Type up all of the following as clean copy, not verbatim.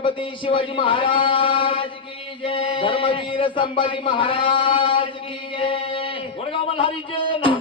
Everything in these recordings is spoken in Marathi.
छत्रपती शिवाजी महाराज की जय, धर्मवीर संभाजी महाराज की जय, वडगाव मल्हारीचे नाव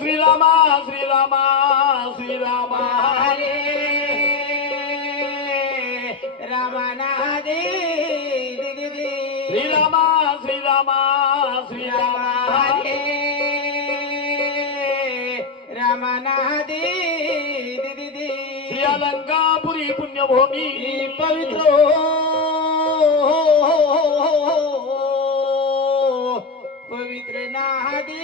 श्रीरामा श्रीरामा श्रीरामा हरे रामनादे श्रीरामा श्रीरामा श्रीरामा हरे रामनादे श्री अलंकापुरी पुण्यभूमी पवित्र पवित्र नादे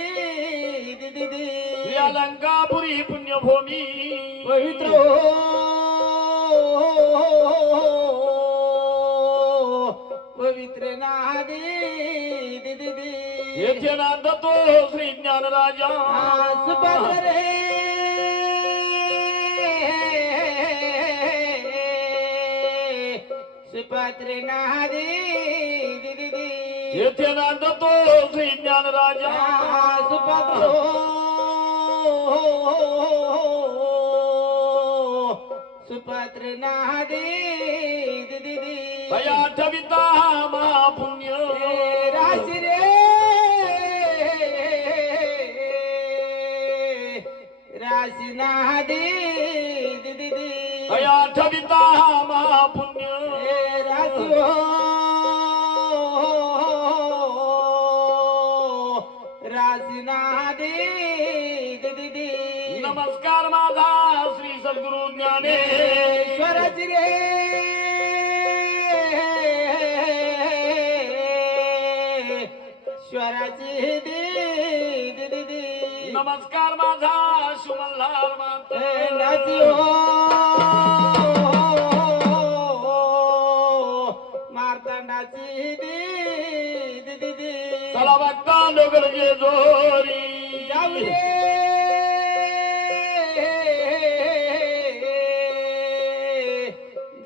श्री अलंकापुरी पुण्यभूमी पवित्र पवित्र नादे येथे नांदतो श्री ज्ञानराजा सुभद्र रे सुभद्र नादे येथे नांदतो श्री ज्ञानराजा सुभद्र सुभद्र नादे भया ठविता महापुण्य राशी रे राशी नादे भया ठविता महापुण्य राशी राशी नादे नमस्कार माझा श्री सद्गुरु ज्ञानेश्वराची रे स्वराची नमस्कार माझा शुमल्हार नाची मार्तंडाची चला बघता डोगरचे जोरी जाऊ रे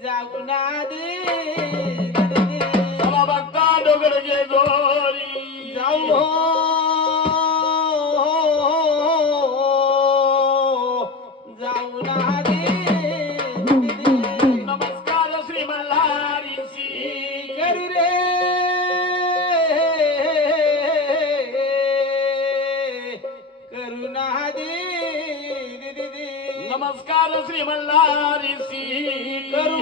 जाऊ ना दे नमस्कार श्री मल्हारीसी करू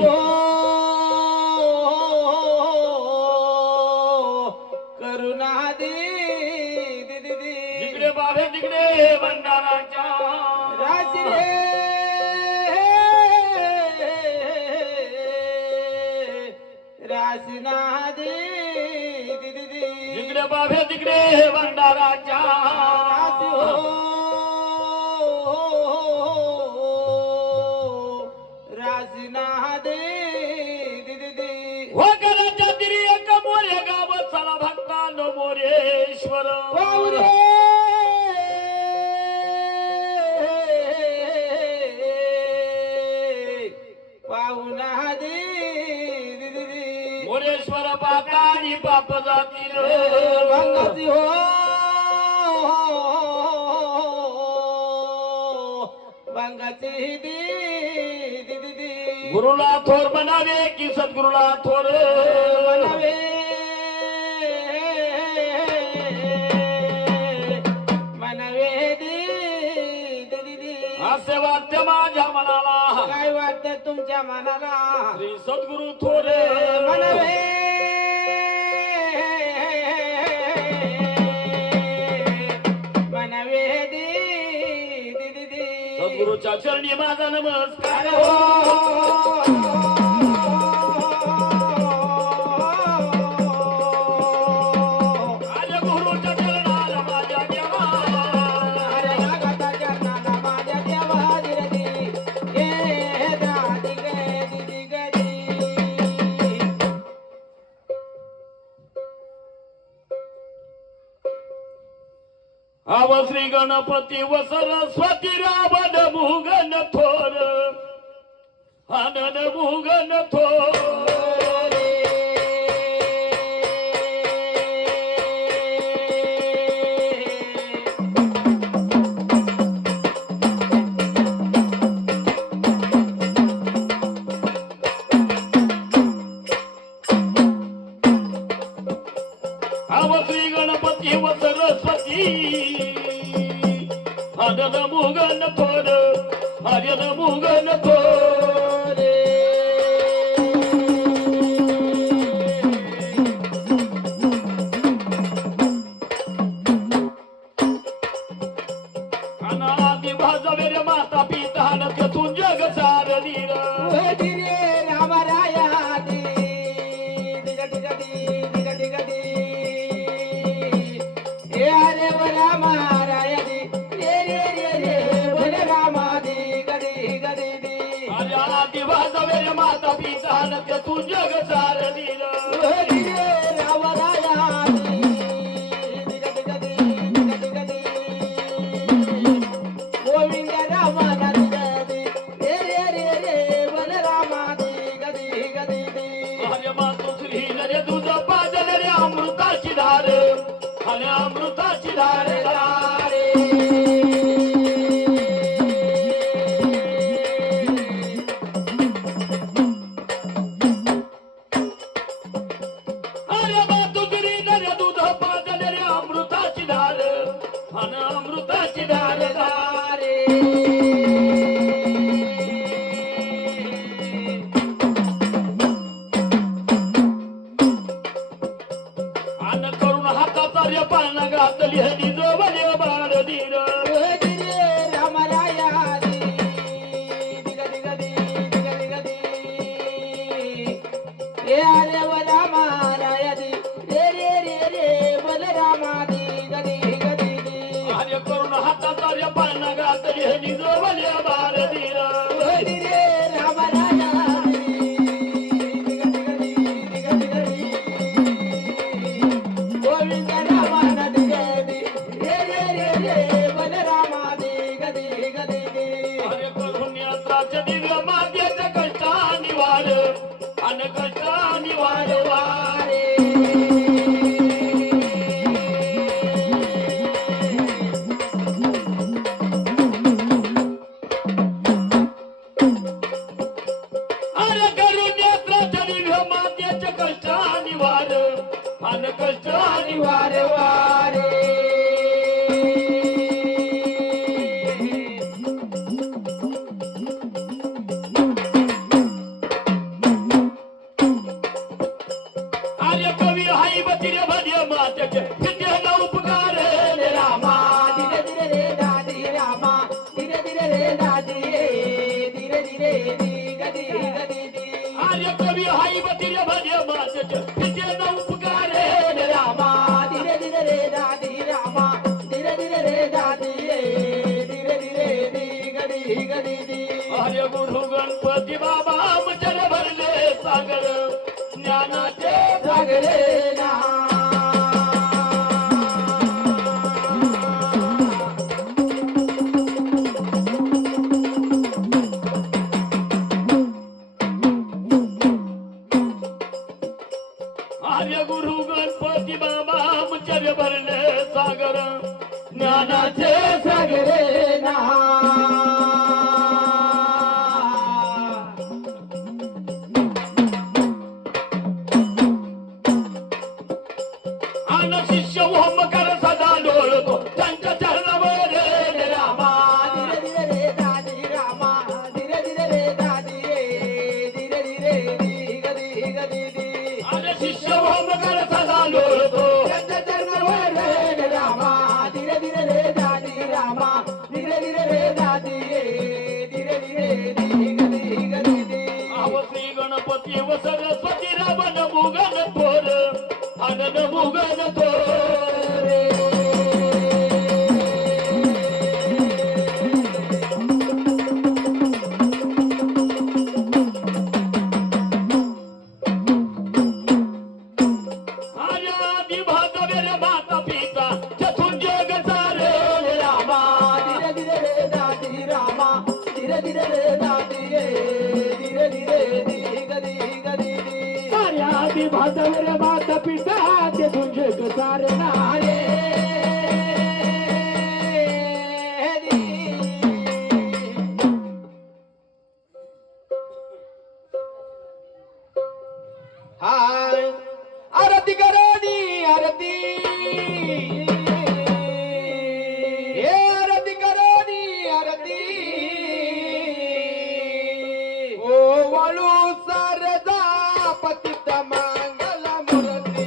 करुणा दे जिकडे बाबे तिकडे भंडाराच्या राशी रे रासना दे जिकडे बाबे तिकडे भंडाराच्या राशी हो रासना दे हो घराच्या तिरी एक मोरे गाव चला भक्तांनो मोरेश्वर पाऊरे पाहुणा दे मोरेश्वर पाताळी पाप जातील भंगाची हो भंगाची दे गुरुला थोर बनावे की सद्गुरुला थोर बनावे बनावे दे असे वाटते माझ्या मनाला काय वाटतं तुमच्या मनाला श्री सद्गुरु थोर मनवे मनवे सद्गुरुच्या चरणी माझा नमस्कार माझ्या गुरुच्या चरणाला माझ्या देवा आव श्री गणपती व सरस्वती रावण मुगन थोर आनन मुगन थोर आव श्री गणपती व सरस्वती आनन मुगन थोर आर्यन मुगन थोर अनादि भाजवे रे माता पिता नथून जग सारली आदि भाजवे रे माता पिता नथून जग सारली गोविंद रामाना बलरामा अरे मातु श्री रे दूध पाजल रे अमृताची धार आणि अमृताची धार अरे मातु श्री रे दूध पाजल रे अमृताची धार आणि अमृताची धार अन करून हाताचा रे पाळणा घातली हरी जवळ बाळ धीर अरे करून हाताचा रे पाळणा घातली हरी जवळ बाळ धीर अरे करून यात्राच्या दिव्य मातेच्या कष्टा निवार आणि कष्टा निवार वारे अरे करून यात्राच्या दिव्य मातेच्या कष्टा निवार आणि कष्टा निवार वारे हरे गुरु गणपती बाबा आमचर भरले सागर ज्ञानाचे सागरे ना आर्य गुरु गणपती बाबा आमचर भरले सागर ज्ञानाचे सागरे ना आन शिष्य ओमकार सदा लोळतो त्यांच्या चरणावर रे रामा धीरे धीरे रे दादी रामा धीरे धीरे रे दादी धीरे धीरे दी गदी दी आन शिष्य ओमकार सदा लोळतो त्यांच्या चरणावर रे रामा धीरे धीरे रे दादी रामा धीरे धीरे रे दादी धीरे धीरे दी गदी दी आव श्री गणपती व सरस्वती रावण मुगन थोर आनंद मुगन थोर आयादी भागवेर माता पिता चतुर जग सारे रामा धीरे धीरे रे दादी रामा धीरे धीरे रे दादी धीरे धीरे दी गदी दी आयादी भागवेर माता पिता चतुर जग सारे नारे हाय आरती करोनी आरती हे आरती करोनी आरती ओ वाळू सरदा पतित मंगल मूर्ती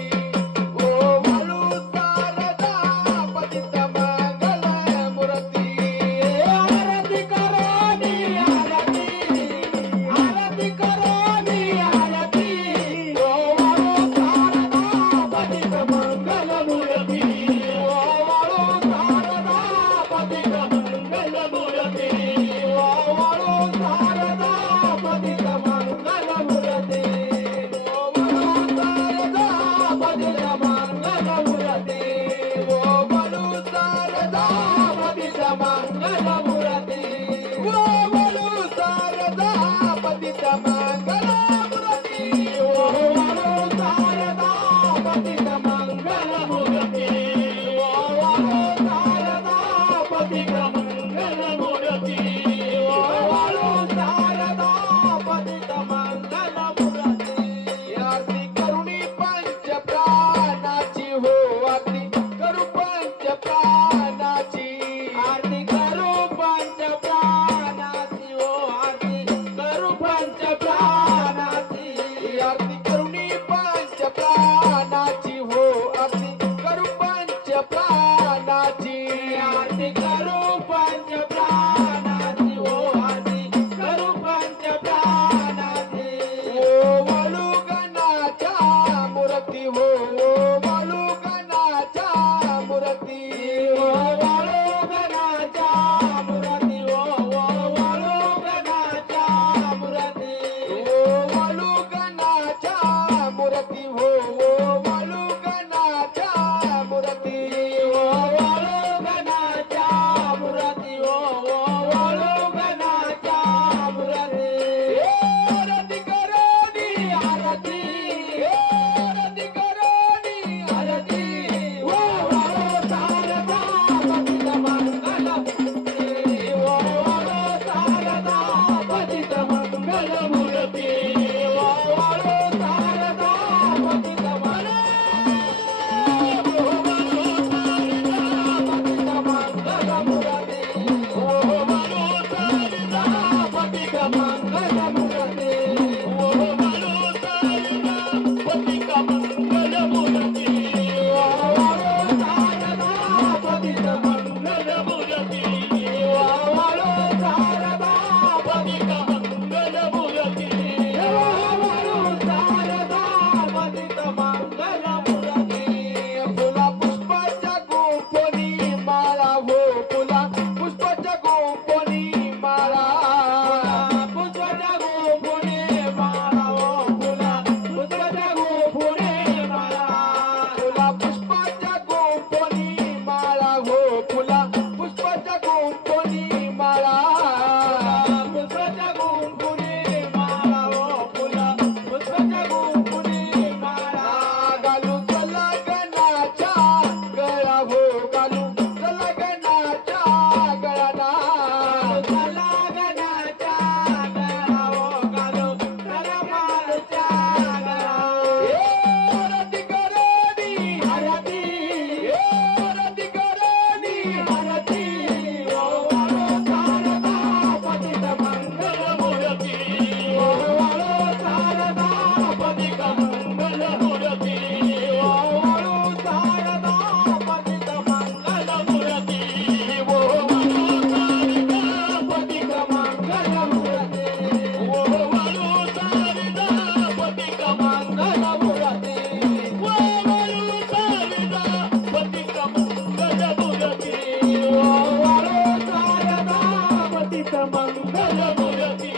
मंगल मूर्ती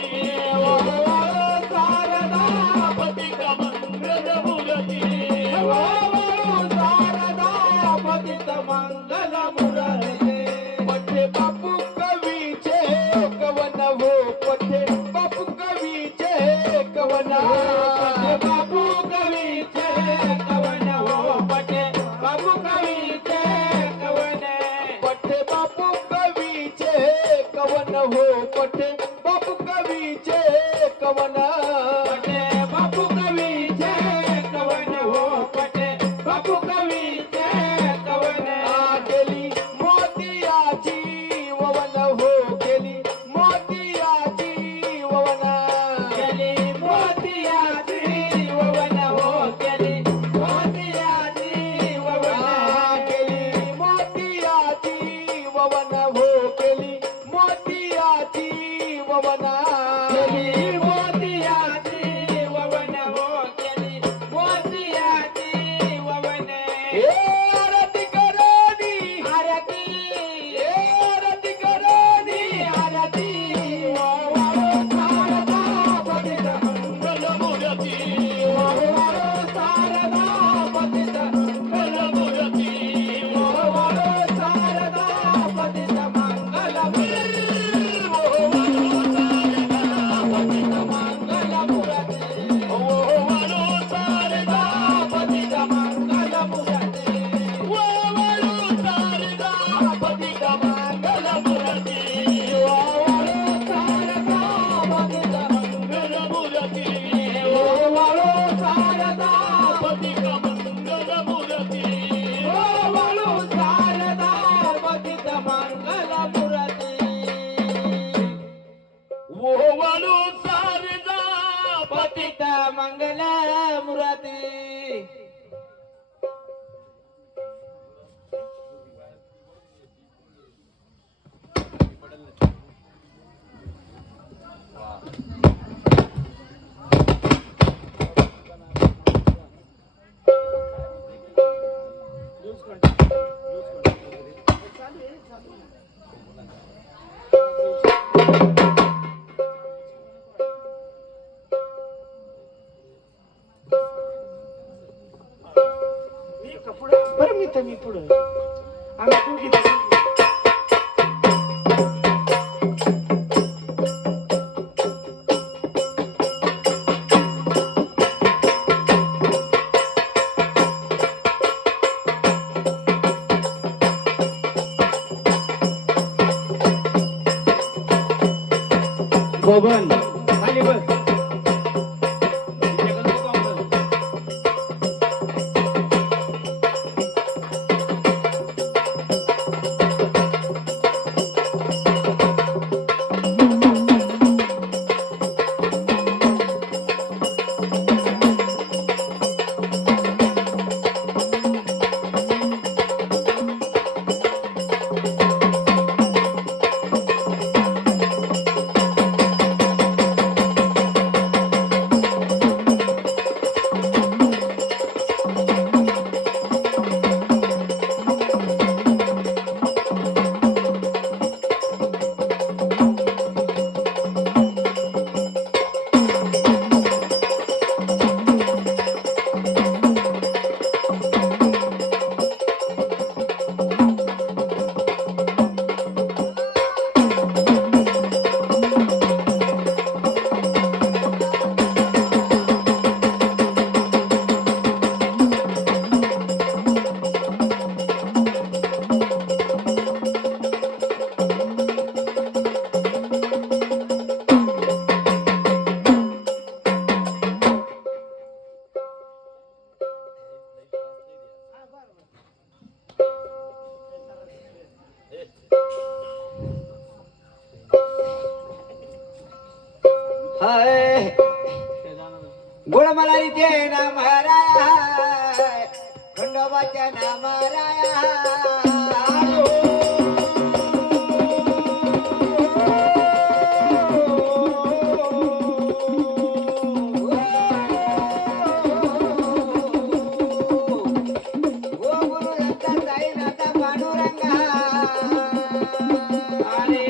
शारदा पतित मंगल मूर्ती शारदा पतित मंगल मुरली पठे बापू कवीचे कवन हो पठे बापू कवीचे कवन पटे बाबू कवीचे कवन हो पटे बाबू कवीचे कवन पठे बापू कवीचे कवन हो पठे बापू कवीचे कवन पटे बाबू कवीचे कवन हो पटे बाबू कवीचे कवन गेली मोतियाची ववन हो गेली मोतियाची ववन केली मोतियाची ववन हो केली मोतियाची ववन गेली मोतियाची ववन हो गेली मोतियाची ववन केली मोतियाची ववन हो केली मोतियाची ववन हे आरती करोनी आरती हे आरती करोनी आरती वाळू शारदा पतित मंगल मूर्ती वाळू शारदा पतित मंगल मूर्ती वाळू शारदा पतित मंगल मंगल मुरती वाळू शारदा पतित मंगल मुरती वाळू शारदा पतित मंगल मूर्ती वाळू शारदा पतित मंगल मूर्ती वाळू शारदा पतित मंगल मूर्ती वाळू शारदा पतित मंगल मुरती वाळू शारदा पतित मंगल मुरती बरं मी पुढं आम्ही दोघी बबन खाली बस हाय गोड मला रिते नाम राय खंडोबाच्या नाम राय पांडुरंगा अरे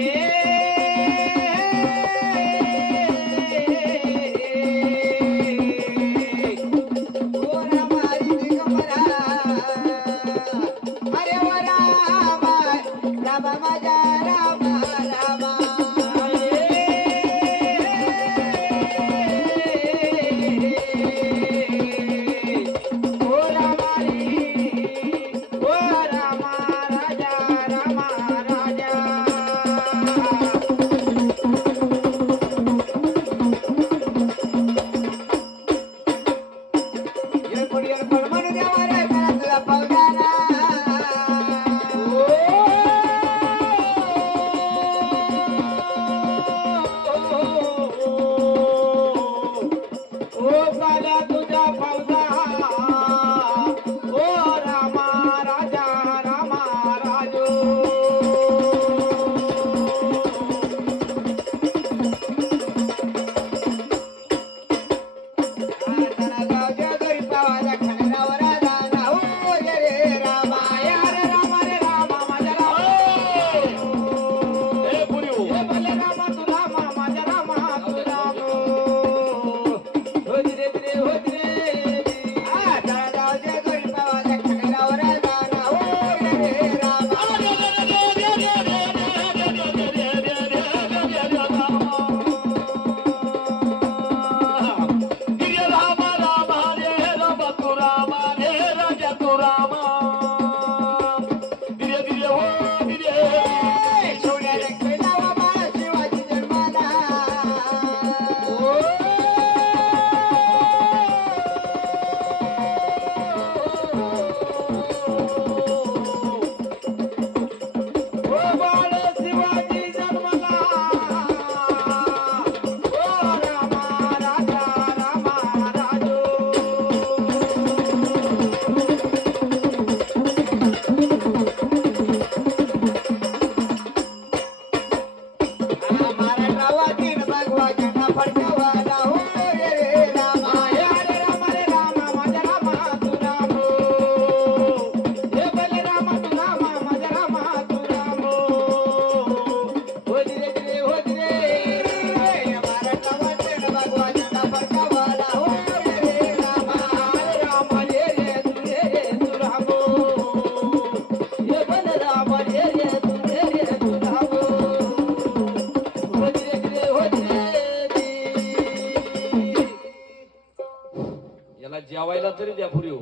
जेवायला तरी द्या पुरी हो.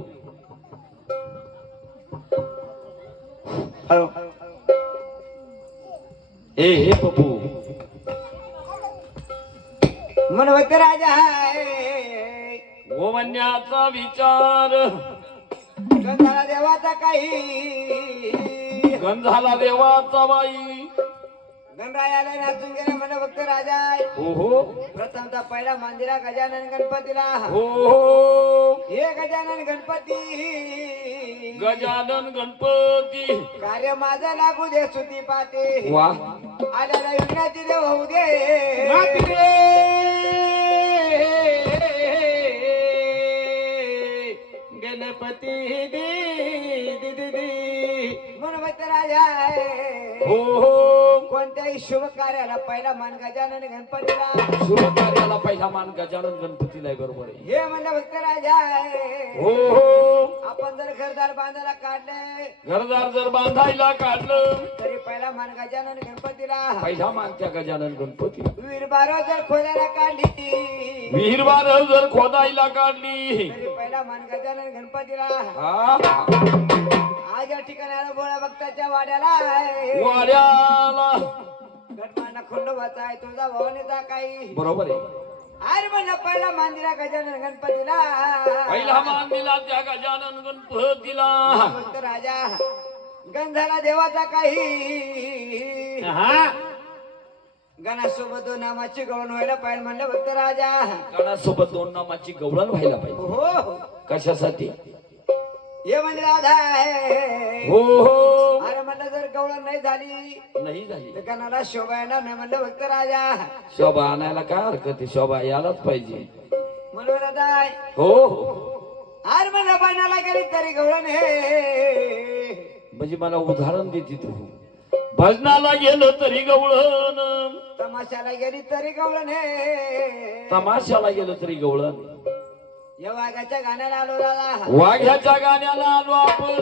हळू हे पप्पू म्हणवत राजा गोवण्याचा विचार गंधाला देवाचा काही गंधाला देवाचा बाई गणरायाला नाचून गेले म्हणे भक्त राजा हो हो प्रथमता पहिला मंदिरा गजानन गणपतीला हो हो हे गजानन गणपती गजानन गणपती कार्य माझं लागू दे सुती पाते वा आल्याला विघ्नाची देव होऊ दे माती रे गणपती दी दी दी म्हणून भक्त राजा हो हो कोणत्याही शुभ कार्याला पहिला मान गजानन गणपतीला शुभ कार्याला पहिला मान गजानन गणपतीला आहे, बरोबर आहे. हे म्हणलं भक्त राजा हो हो आपण जर घरदार बांधायला काढले घरदार जर बांधायला काढलं तरी पहिला मान गजानन गणपतीला पहिला मान त्या गजानन गणपतीला. वीर बारा जर खोदायला काढली विहीरबार जर खोदायला काढली तरी पहिला मान गजानन गणपतीला हा आज या ठिकाणी बोळा भक्ताच्या वाड्याला वाड्याला गटमाना खंडोबाचा आहे तुझा भवानीचा काही बरोबर आहे. अरे म्हणलं पहिला मंदिरा गजानन गणपतीला पहिला मान दिला त्या गजानन गणपतीला. भक्त राजा गंधाला देवाचा काही हा गणासोबत दोन नामाची गवळण व्हायला पाहिजे म्हणलं भक्त राजा गणासोबत दोन नामाची गवळण व्हायला पाहिजे. हो कशासाठी हे म्हणजे राधा हो हो अरे म्हणलं जर गवळण नाही झाली नाही झाली तर गणाला शोभा येणार नाही म्हणलं भक्त राजा शोभा आणायला काय हरकत आहे, शोभा यायलाच पाहिजे. म्हणून राधा हो हो अरे म्हणलं बनाला गेली तरी गवळण हे म्हणजे मला उदाहरण देते तू. भजनाला गेलं तरी गवळण, तमाशाला गेली तरी गवळण हे तमाशाला गेलं तरी गवळण. या वाघाच्या गाण्याला आलो राधा वाघ्याच्या गाण्याला आलो आपण,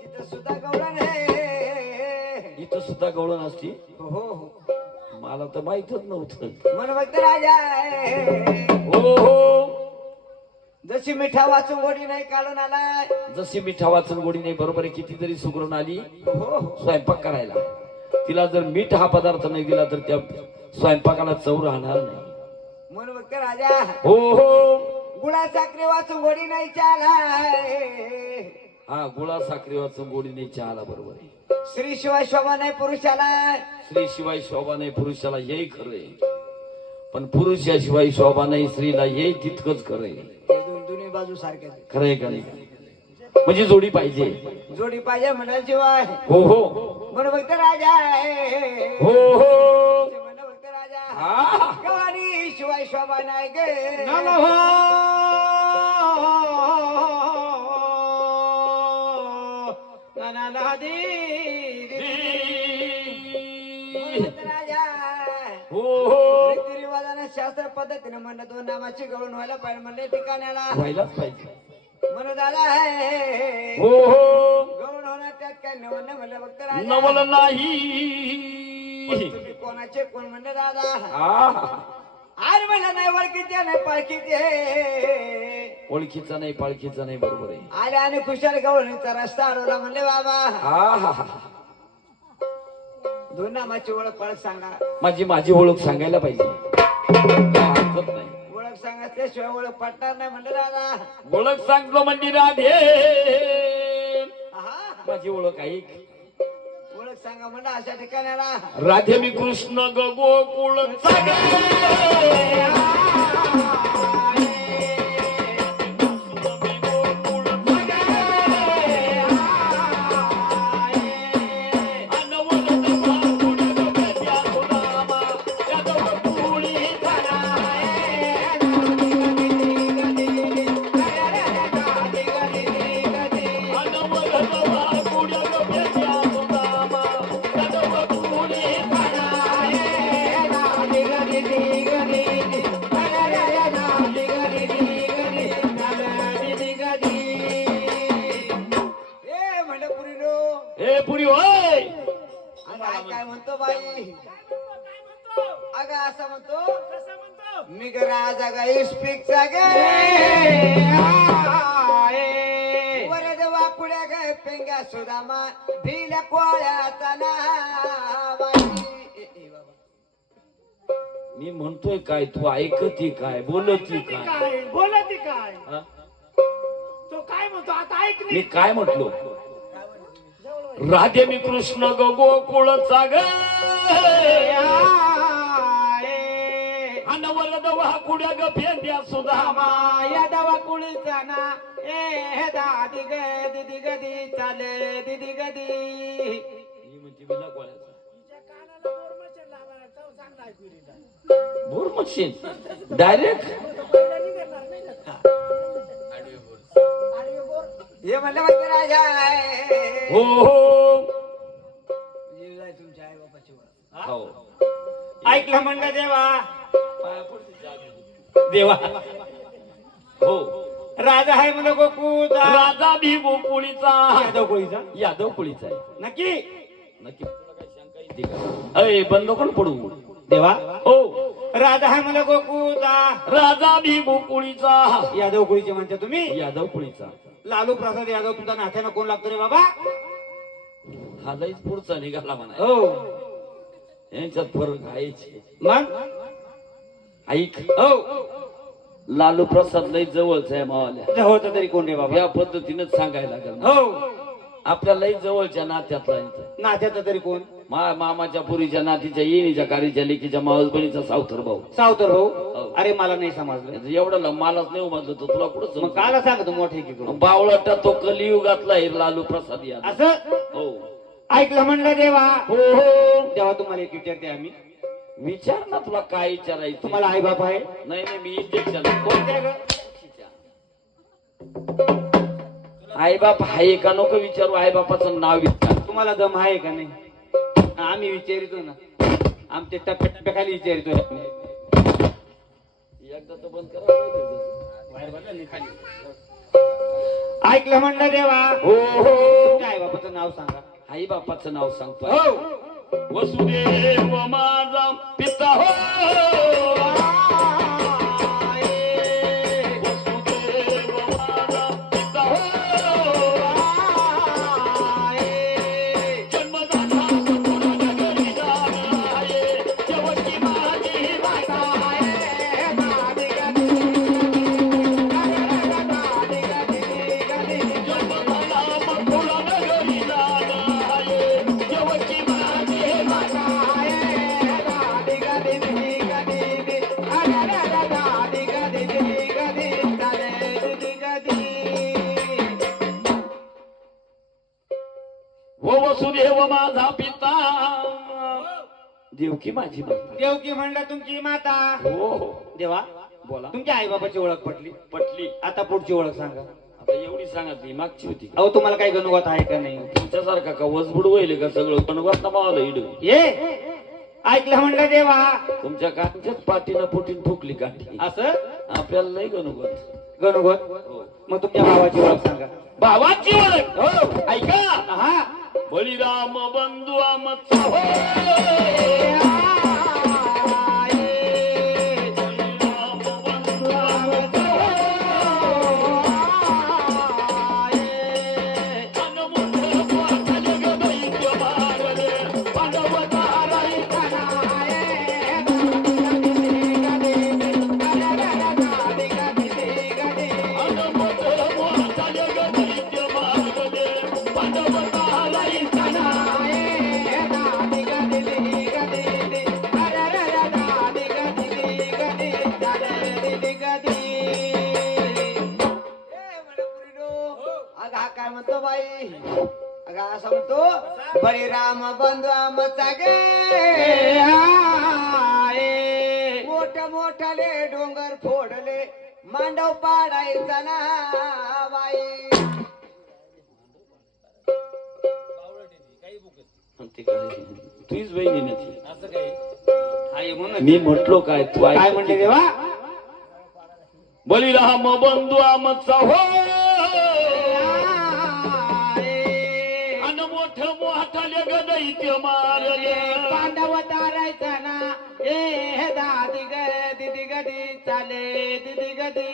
तिथं सुद्धा गवळण हे इथं सुद्धा गवळण असती. हो हो मला तर माहितच नव्हतं. म्हणून भक्त राजा हो हो जशी मिठा वाचून गोडी नाही काढून आलाय जशी मिठा वाचन गोडी नाही, बरोबर आहे. किती तरी सुगरण आली हो हो स्वयंपाक करायला, तिला जर मीठ हा पदार्थ नाही दिला तर त्या स्वयंपाकाला चव राहणार नाही. म्हणून भक्त राजा हो हो गुळा साखरे वाचून गोडी नाही चालाय हा गुळा साखरे वाचून गोडी नाही चहाला, बरोबर आहे. श्री शिवाय शोभा नाही पुरुषाला स्त्री शिवाय शोभा नाही पुरुषाला, हेही खरं आहे. पण पुरुषाशिवाय शोभा नाही स्त्रीला, हे तितकंच खरं आहे. दोन्ही बाजू सारख्या खरं आहे का नाही? म्हणजे जोडी पाहिजे. जोडी पाहिजे म्हणाल शिवाय हो हो म्हणून भक्त राजा हो हो म्हणून भक्त राजा हा गवानी शिवाय शोभा नाही गे नाना दी राजा हो हो रीतिरिवाजाने शास्त्र पद्धतीने म्हणलं दोन नामाची गवळण व्हायला पाहिजे म्हणले ठिकाण्याला व्हायलाच पाहिजे. म्हणून दादा आहे हो हो गवळण होणार त्यात काय नवल म्हणलं फक्त राजा नवल नाही. तुम्ही कोणाचे कोण म्हणले दादा हा अरे म्हणलं नाही ओळखीचे नाही पाळखीचे ओळखीचा नाही पाळखीचा नाही, बरोबर आहे. आले आणि खुशाल गवळणीचा रस्ता अडवला म्हणले बाबा हा हा हा दोन नामाची ओळख पळत सांगा माझी ओळख सांगायला पाहिजे, काय हरकत नाही. ओळख सांगा त्याशिवाय ओळख पटणार नाही म्हणले दादा ओळख सांगतो म्हणजे राधे आहा, माझी ओळख आहे. ओळख सांगा म्हणलं अशा ठिकाणाला राधे मी कृष्ण गोकुळ पुरी होय. काय म्हणतो बाई अगं असं म्हणतो मी ग राजा ग इस्पिकचा ग वरद वाकुड्या ग पेंग्या सुदामा भिल्या कोळ्याचा मी म्हणतोय काय तू ऐकती काय बोलती काय काय बोलती काय हा? तो काय म्हणतो आता ऐक मी रे काय म्हटलो राधे मी कृष्ण ग गोकुळचा ग अनवरद वाकुड्या ग पेंड्या सुदामा या दवा कुळीचा ना ए दादी ग दिदी गदी चाले दिदी गदी ही म्हणते बिना कोळ्याचा बोर मशीन डायरेक्ट हे म्हणलं म्हणते राजा हो हो तुमच्या आई बापाची ओळख हो ऐकलं म्हणलं देवा देवा हो राजा आहे म्हणलं गोकुळचा राजा भी गोकुळीचा यादव कोळीचा यादव कुळीचा आहे नक्की नक्की तुला काही शंका येते का अय बंद कोण पडू देवा हो राजा आहे म्हणलं गोकुळचा राजा भी गोकुळीचा यादव कोळीचे म्हणता तुम्ही यादव कुळीचा लालू प्रसाद यादव तुमचा नात्यानं कोण लागतो रे बाबा हा लईच पुढचा निघाला म्हणा हो यांच्यात फरक आहेच मग ऐक हो लालू प्रसाद लई जवळचा आहे मावाल्या होतं तरी कोण रे बाबा या पद्धतीनंच सांगायला लागेल हो आपल्या लई जवळच्या नात्यातला आहे. नात्याचा तरी कोण मामाच्या पुरीच्या नातीच्या येणीच्या कारीच्या लेकीच्या मावसबणीचा सावतर भाऊ सावतर हो. भाऊ अरे मला नाही समजलं एवढं मलाच नाही उमजलं तर तुला कुठं मग समजलं? काला सांगतो मोठे की करून बावळटा तो कलियुगातला आहे लालू प्रसाद यादव असं हो ऐकलं म्हणलं देवा हो हो तेव्हा तुम्हाला एक विचारते आम्ही विचार ना तुला काय विचारायचं तुम्हाला आई बाप आहे नाही नाही मी इंजेक्शन कोणत्या ग आई बाप आहे का नको विचारू आई बापाचं नाव विचार तुम्हाला दम आहे का नाही आम्ही विचारितो ना आमच्या टप्प्याखाली विचारितो आम्ही. एकदा तर बंद करा ऐकलं म्हणलं देवा हो हो काय बापाचं नाव सांगा आई बापाचं नाव सांगतो हो वसुदेव माझा पिता हो वसुदेव माझा पिता हो जन्मदाता सद्गुरू नगरी जाण आहे शेवटची माझी माता जन्मदाता सद्गुरू नगरी जाण आहे शेवटची माझी माता हो वसुदेव माझा पिता देवकी माझी माता देवकी म्हणलं तुमची माता हो हो देवा बोला तुमच्या आई बाबाची ओळख पटली पटली आता पुढची ओळख सांगा आता एवढी सांगितली मागची होती का? अहो तुम्हाला काही गणुगत आहे का नाही तुमच्यासारखा का वसबुड वहिले का सगळं पण वाटतं मावाला इड ये ऐकलं म्हणलं देवा तुमच्या कांच्याच पाठीनं फुटीन ठोकली काठी असं आपल्याला नाही गणुगत गणुगत हो. मग तुमच्या भावाची ओळख सांगा भावाची ओळख हो ऐका हा बळीराम बंधू आमचा हो बळीराम बंधू आमचा हो. अनमोल पाठले ग दैत्य मारले, पांडवताराई अनमोल पाठले ग दैत्य मारले, पांडवताराई अगं हा काय म्हणतो बाई अगं असं म्हणतो बळीराम बंधू आमचा गे मोठ्या मोठाले डोंगर फोडले मांडव पाडायचा ना बाई ते काय तुझीच बहिणी नाही असं काही आई म्हणून मी म्हटलो काय तू ऐक. काय म्हणले देवा बळीराम बंधू आमचा हो अन मोठ मोठाले ग दैत्य मारले पांडव तारायचा ना ए दादी ग दिदी ग गदी चाले दिदी गदी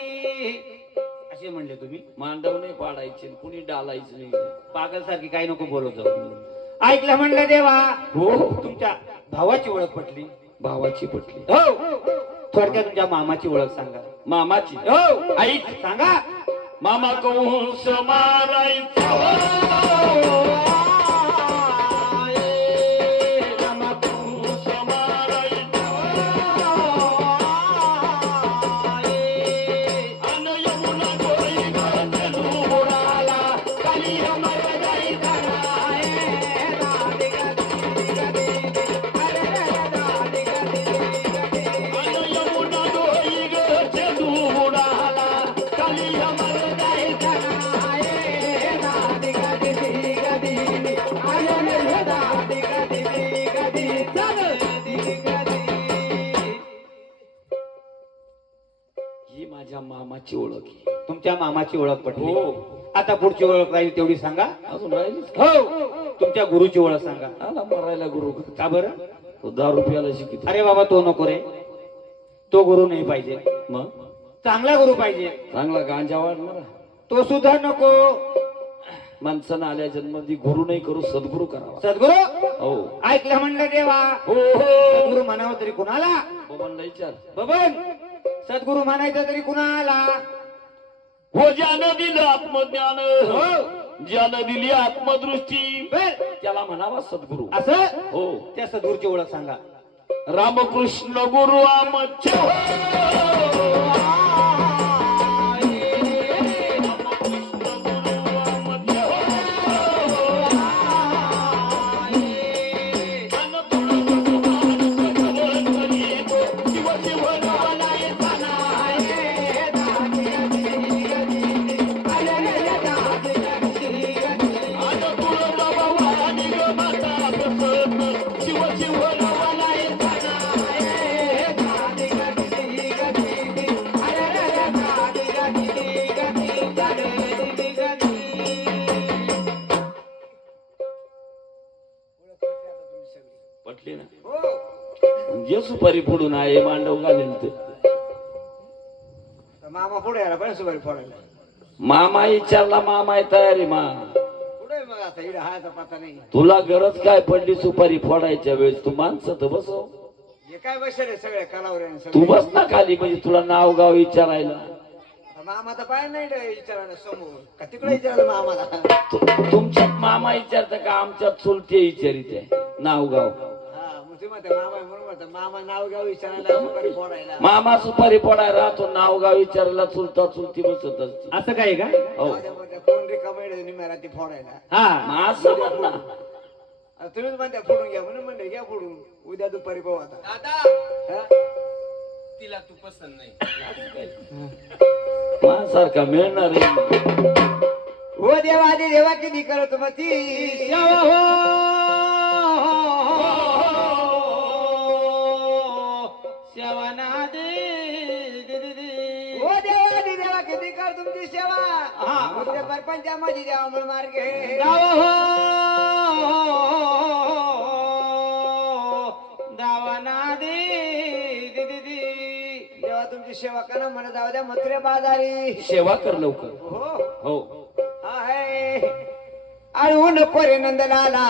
असे म्हणले तुम्ही. मांडव नाही पाडायचे कुणी डालायचं नाही. पागल सारखी काही नको बोलत जाऊ. ऐकलं म्हणलं देवा. हो तुमच्या भावाची ओळख पटली. भावाची पटली. हो थोडक्यात तुमच्या मामाची ओळख सांगा. मामाची हो ऐक सांगा. मामा कंस मारायचा मामा कंस मारायचा अन यमुना गोई गजल उडाला काली हमर जायचा अन यमुना गोई गजल उडाला काली हमर ही माझ्या मामाची ओळख आहे. तुमच्या मामाची ओळख पटली. हो. आता पुढची ओळख राहील तेवढी सांगा. अजून राहिलीच हो तुमच्या गुरुची ओळख सांगा. आला मरायला गुरु का बरं. तो 10 रुपयाला शिकित. अरे बाबा तो नको रे. तो गुरु नाही पाहिजे. मग चांगला गुरु पाहिजे. चांगला गांजा वाढणार. तो सुद्धा नको. माणसानं आल्या जन्माधी गुरु नाही करू सद्गुरु करावा. सद्गुरु हो ऐकलं म्हणलं देवा. हो हो सद्गुरु म्हणावं तरी कुणाला. बाबांना विचार. बबन सद्गुरु म्हणायचं तरी कुणाला. हो ज्यानं दिलं आत्मज्ञान हो ज्यानं दिली आत्मदृष्टी बर त्याला म्हणावा सद्गुरु. असं हो त्या सद्गुरूची ओळख सांगा. रामकृष्ण गुरु आमचे पटली ना. जे सुपारी फोडून आहे मांडव घालेल ते मामा पुढे यायला पण सुपारी फोडायला. मामा विचारला मामा आहे तयारी मा पुढे मग आता इकडे हायचा पत्ता नाही. तुला गरज काय पडली सुपारी फोडायच्या वेळेस तू माणसं तर बसव. हे काय बसेल सगळे कलावर तू बस ना खाली म्हणजे तुला नाव गाव विचारायला. मामा तर पाहिजे नाही विचारायला समोर का तिकडे विचारायला मामाला. तुमच्यात मामा विचारता का आमच्यात चुलते विचारित आहे नाव गाव. हा मग तुम्ही म्हणता मामा म्हणून म्हणता मामा नाव गाव विचारायला सुपारी फोडायला. मामा सुपारी फोडायला राहतो नाव गाव विचारायला चुलता चुलती बसत असते. असं काय का. हो कोण रिकाम निम्या रात्री फोडायला. हा मग असं म्हण ना. आता तुम्हीच म्हणता फोडून घ्या म्हणून म्हणले घ्या फोडून उद्या दुपारी पाहू आता. हा? तिला तू पसंत नाही. माझ्यासारखा मिळणार आहे. हो देवा दे देवा किती करत मग ती हो देवा दे देवा किती कर तुमची सेवा. परपंचामध्ये द्यावा म्हणून मार्गे देवा तुमची सेवा करा म्हणत जाऊ द्या मथुरे बाजारी. सेवा कर लवकर. हो हो आहे अळू नको रे नंदलाला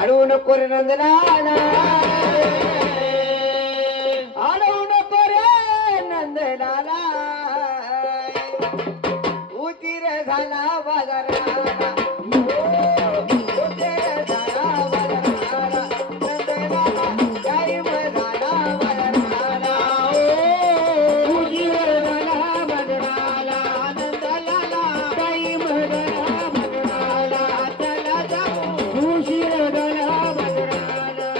अळू नको रे नंदलाला अळू नको रे नंदलाला उतीर झाला बाजाराला उतीर झाला बाजाराला नंदलाला टाईम झाला बाजाराला उतीर झाला बाजाराला नंदलाला टाईम झाला बाजाराला चला जाऊ उशीर झाला बाजाराला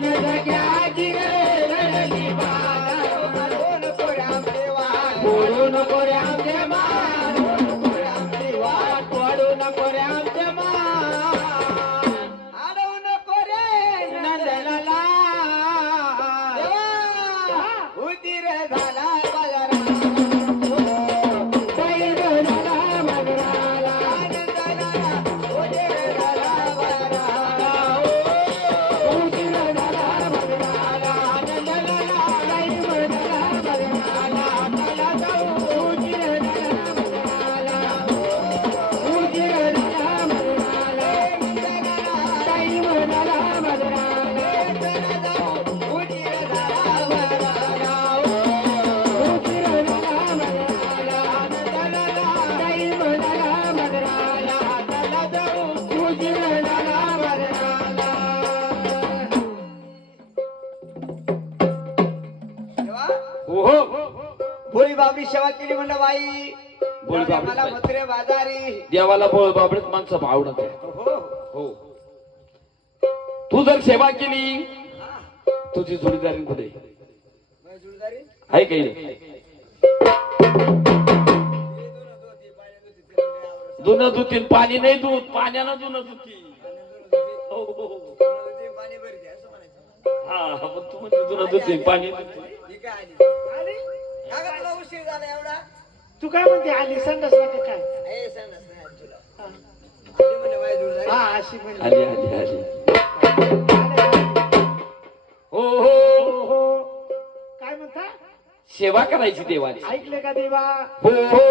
कृष्ण सख्याची रे रडली बाला बोलू नको रामदेवा बोलू नको रे आमचे मान वाट पडू नको रे आमचे मान अडवू नको रे नंदलाला देवा उदीर झाला बाजारा बैल झाला मगराला उदीर झाला बाजारा उशीर झाला मगराला नंदलाला बैल झाला मगराला चला जाऊ उशीर झाला मगराला उशीर झाला मगराला बैल झाला मगराला उदीर झाला बाजारा उशीर झाला मगराला नंदलाला बैल झाला मगराला चला जाऊ उशीर झाला मगराला देवा हो भोळी बाबरी सेवा केली म्हणलं बाई भोळी बाबरी मला बाई. मथुरे बाजारी देवाला बाबडीत माणसं आवडत आहे हो हो तू जर सेवा केली तुझी जोडीदारी कुठे माझी जुळदारी आहे काही धुणं धुतीन पाणी नाही दूध पाण्यानं धुणं धुती हो, हो, हो. पाणी भरते असं म्हणायचं हा पण तू म्हणजे धुणं धुतीन पाणी धुती ही काय आली का ग तुला उशीर झाला एवढा तू काय म्हणते आली संडास का काय ए सांग तुला आली म्हणे माझी जुळदारी हा अशी म्हणजे आली आली आली हो हो हो काय म्हणता सेवा करायची देवाची ऐकले का देवा हो हो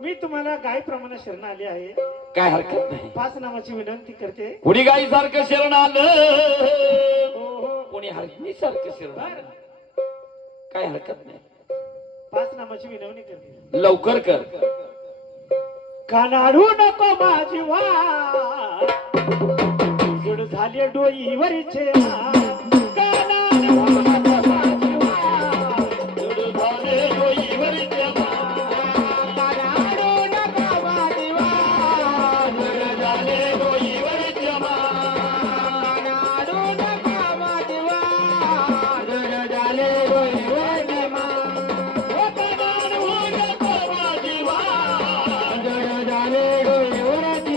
मी तुम्हाला गायप्रमाणे शरण आले आहे काय हरकत नाही 5 नामाची विनंती करते कुणी गाई सारखं शरण आलं हो हो कोणी हरणी सारखं शरण आलं काय हरकत नाही 5 नामाची विनवणी करते लवकर कर कानाडू नको माझी वाट जुड झाले डोईवरचे कानाडू नको माझी वाट जुड झाले डोईवरचे मान. कानाडू नको माझी वाट जुड झाले डोईवरचे मान. कानाडू नको माझी वाट जुड झाले डोईवरचे ओ कानाडू नको माझी वाट. जुड झाले डोईवरची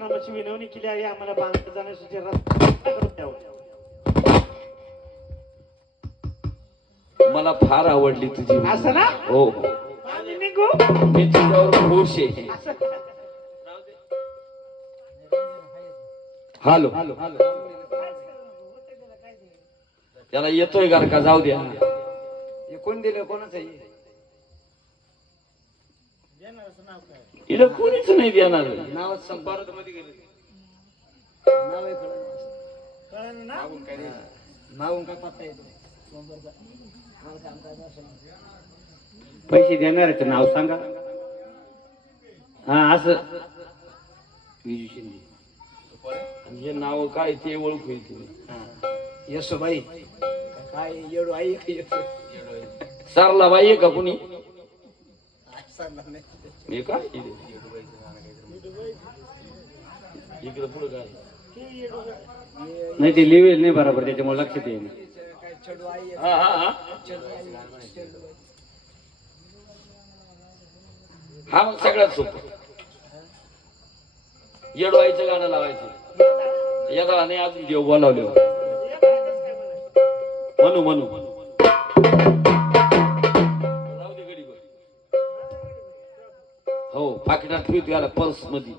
पंचनामाची विनवणी केली आहे आम्हाला बांधता जाण्यासाठी रस्ता करून द्यावा. मला फार आवडली तुझी असं ना? हो हो आम्ही निघू. मी तुझ्यावर खुश आहे. असं. हॅलो त्याला येतोय गार का जाऊ द्या. हे कोण दिलं कोणाचं आहे? इकडं कोणीच नाही देणार. नावच संपर्क परत मध्ये गेले नाव आहे कळलं. कळलं ना? मागून काय नाही. मागून काय पत्ता येतो पैसे देणाऱ्याचं नाव सांगा. हा असं विजू शिंदे. आणि हे नाव काय ते ओळखू तुम्ही. यशोबाई काय येडू आई का येडू? सारला बाई आहे का कुणी सांगणार नाही. हे का इकडे पुढे काय नाही ते लिवेल नाही बरोबर त्याच्यामुळे लक्षात येईल. काय छडू आई आहे, हा हा हा छडू आई, छडू आई. हा मग सगळ्यात सोपं येडवायचं गाणं लावायचं. याला नाही अजून देव बोलावले म्हणू म्हणू राहू दे गडी हो पाकिटात ठेवतो याला पर्स मध्ये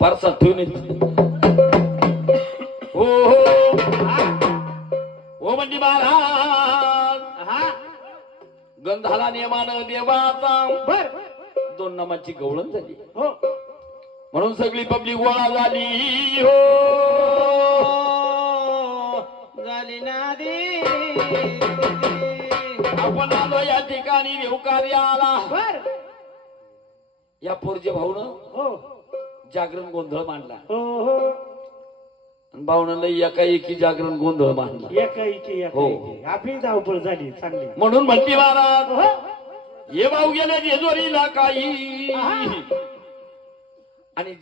पर्सात ठेवून हो हो हो म्हणजे महाराज हा गंधाला नियमानं देवाचा बर दोन नामाची गवळण झाली हो म्हणून सगळी पब्लिक गोळा झाली हो झाली ना दे आपण आलो या ठिकाणी कार्याला बर या पोरजे भाऊनं हो जागरण गोंधळ मांडला हो हो आणि भाऊनं एकाएकी जागरण गोंधळ मांडला एकाएकी हो. एकाएकी आपली धावपळ झाली चांगली म्हणून म्हणती महाराज हो हे भाऊ गेले जेजुरीला काही आणि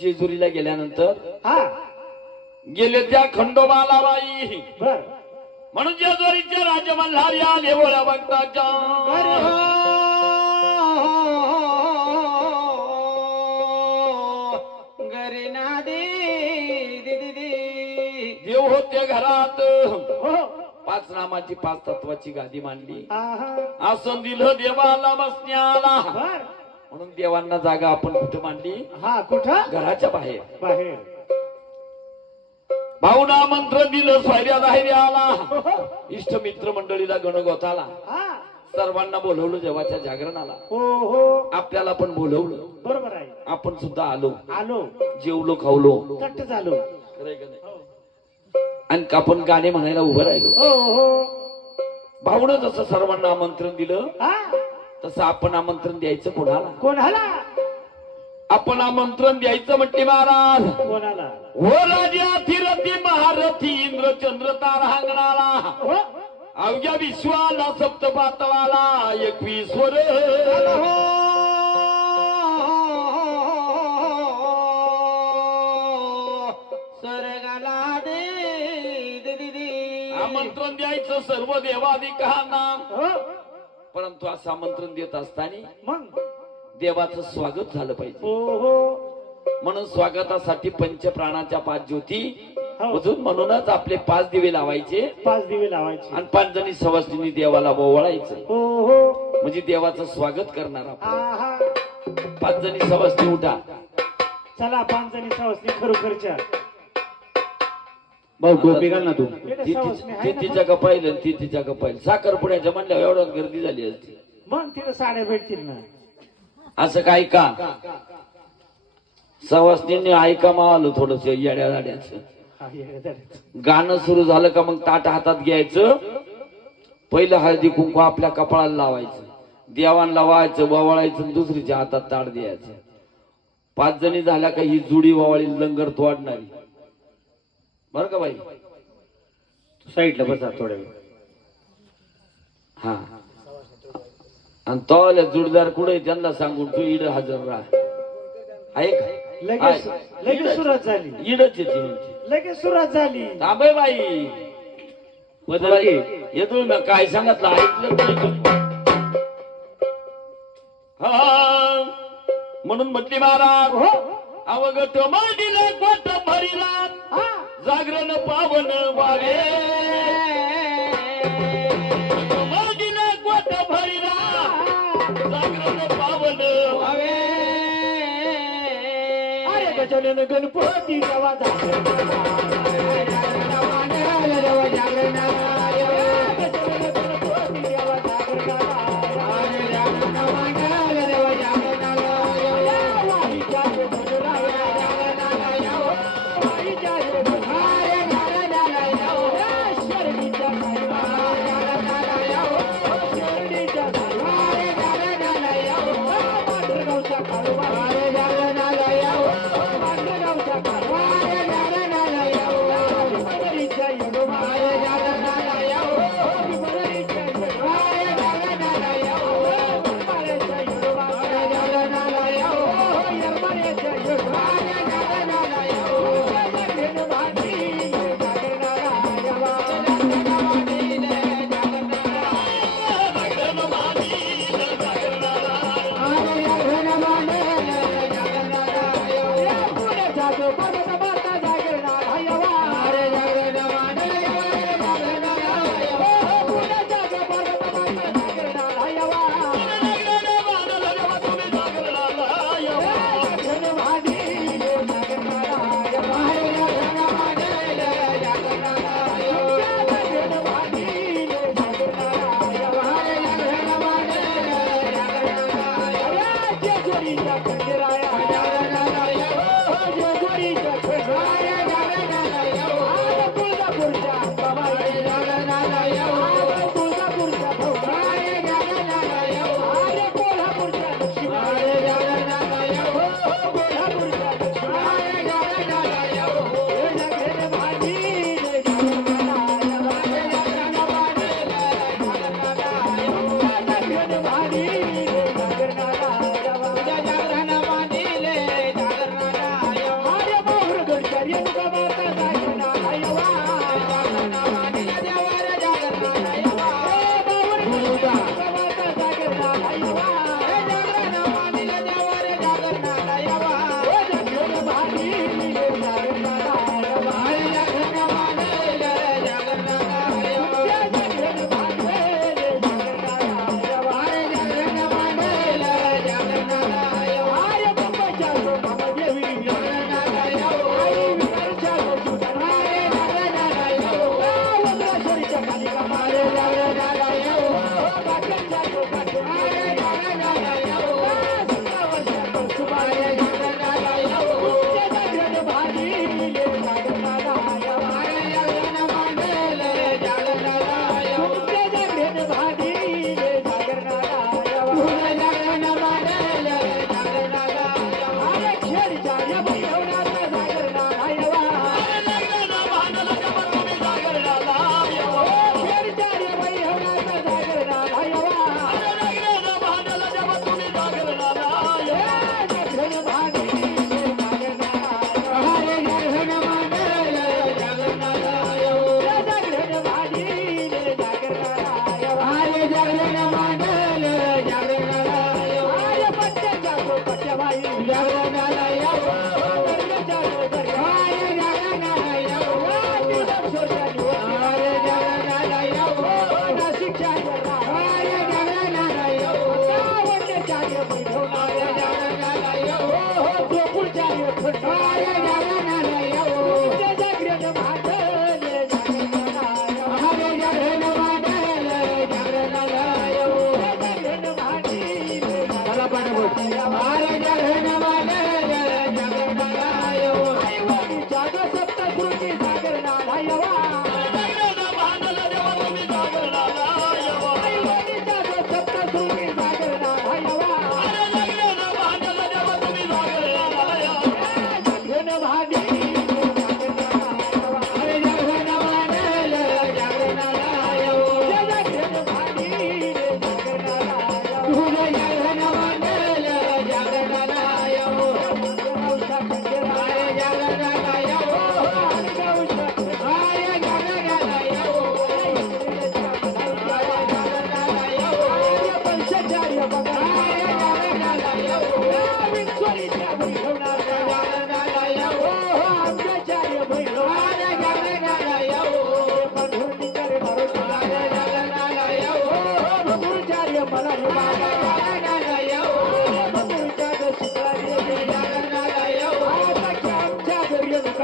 जेजुरीला गेल्यानंतर हा गेले त्या खंडोबाला बाई बर म्हणून जेजुरीचे राजमल्हारी आले बोला भक्ताच्या घरी ना दे देव होते घरात हो पाच नामाची पाच तत्वाची गादी मांडली आहा आसन दिलं देवाला बसण्याला बर म्हणून देवांना जागा आपण कुठे मांडली हा कुठं घराच्या बाहेर बाहेर भाऊना मंत्र दिलं स्वैर्या धैर्याला इष्ट मित्र मंडळीला गणगोताला हा सर्वांना बोलवलं देवाच्या जागरणाला हो हो आपल्याला पण बोलवलं बरोबर आहे आपण सुद्धा आलो आलो जेवलो खावलो कट्ट झालो खरंय का नाही? आणि आपण गाणे म्हणायला उभं राहिलो हो हो भाऊनं जसं सर्वांना आमंत्रण दिलं हा तसं आपण आमंत्रण द्यायचं कोणाला कोणाला आपण आमंत्रण द्यायचं म्हटले महाराज कोणाला हो राजा थिरती महारथी इंद्र चंद्र तारांगणाला हो अवघ्या विश्वाला सप्तपातळाला 21 वर स्वर्गाला दे आमंत्रण द्यायचं सर्व देवादिकांना हो परंतु असं आमंत्रण देत असताना मग देवाचं स्वागत झालं पाहिजे हो हो म्हणून स्वागतासाठी पंचप्राणाच्या 5 ज्योती हो. अजून म्हणूनच आपले 5 दिवे लावायचे 5 दिवे लावायचे आणि 5 जणी सवासनी देवाला ओवाळायचं हो हो म्हणजे देवाचं स्वागत करणार आपण आहा 5 जणी सवासनी उठा चला 5 जणी सवासनी खरोखरच्या भाऊ टोपी घाल ना तू. इकडे सवासनी आहे ती ना तिच्या कपाईल ती तिच्या कपाईल साखरपुड्याच्या म्हणल्यावर एवढ्यात गर्दी झाली असती मग तिला साड्या भेटतील ना असं काय का सवासनींनी ऐका मावलं थोडस येड्या गाड्याचं हा, ये धर. गाणं सुरू झालं का मग ताट हातात घ्यायचं पहिलं हळदी कुंकू आपल्या कपाळाला लावायचं देवांना वावायचं ववाळायचं दुसरीच्या हातात ताट द्यायचं 5 जणी झाल्या का ही जुडी ववाळी लंगर तोडणारी बर का बाई साईडला बसा थोड्या वेळ. हा आणि तो जुडदार कुठे त्यांना सांगून तू इड हजर राहा ऐक लगेच लगेच सुरुवात झाली इडच येते म्हणजे लगेच सुरुवात झाली थांबे बाई बदल येतो ना काय सांगितलं ऐकलं नाही का? हा म्हणून म्हणून म्हटली महाराज हो अवगत मांडीला गोट भरीला हा जागरण पावन व्हावे मांडीला गोट भरीला जागरण पावन व्हावे अरे गजानन गणपती देवा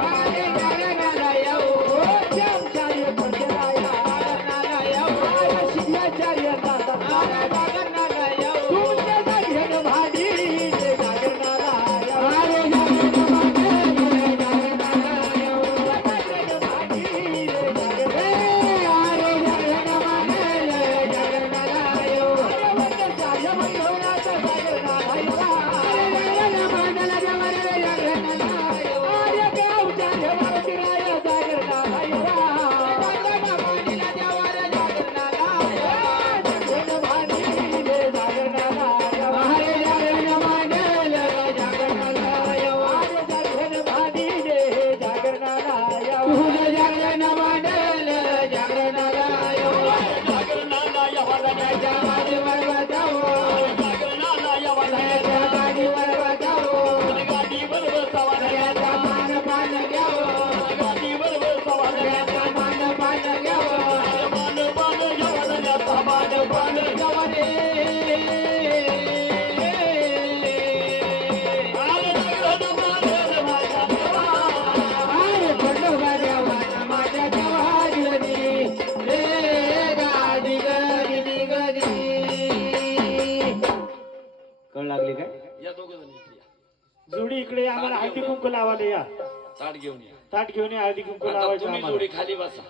जागरणाला येऊ श्यामचार्य पंचराया जागरणाला येऊ शिवाचार्य दादा जागरणाला येऊ तुझ्या जागरण भाडी जागरणाला येऊ अरे जागरणाला येऊ जागरण भाडी जागरण कळ लागली काय या दोघं जण इथे या. जोडी इकडे आम्हाला हळदी कुंकू लावायला या ताट घेऊन या ताट घेऊन या हळदी कुंकू आता लावायचं तुम्ही आम्हाला जोडी खाली बसा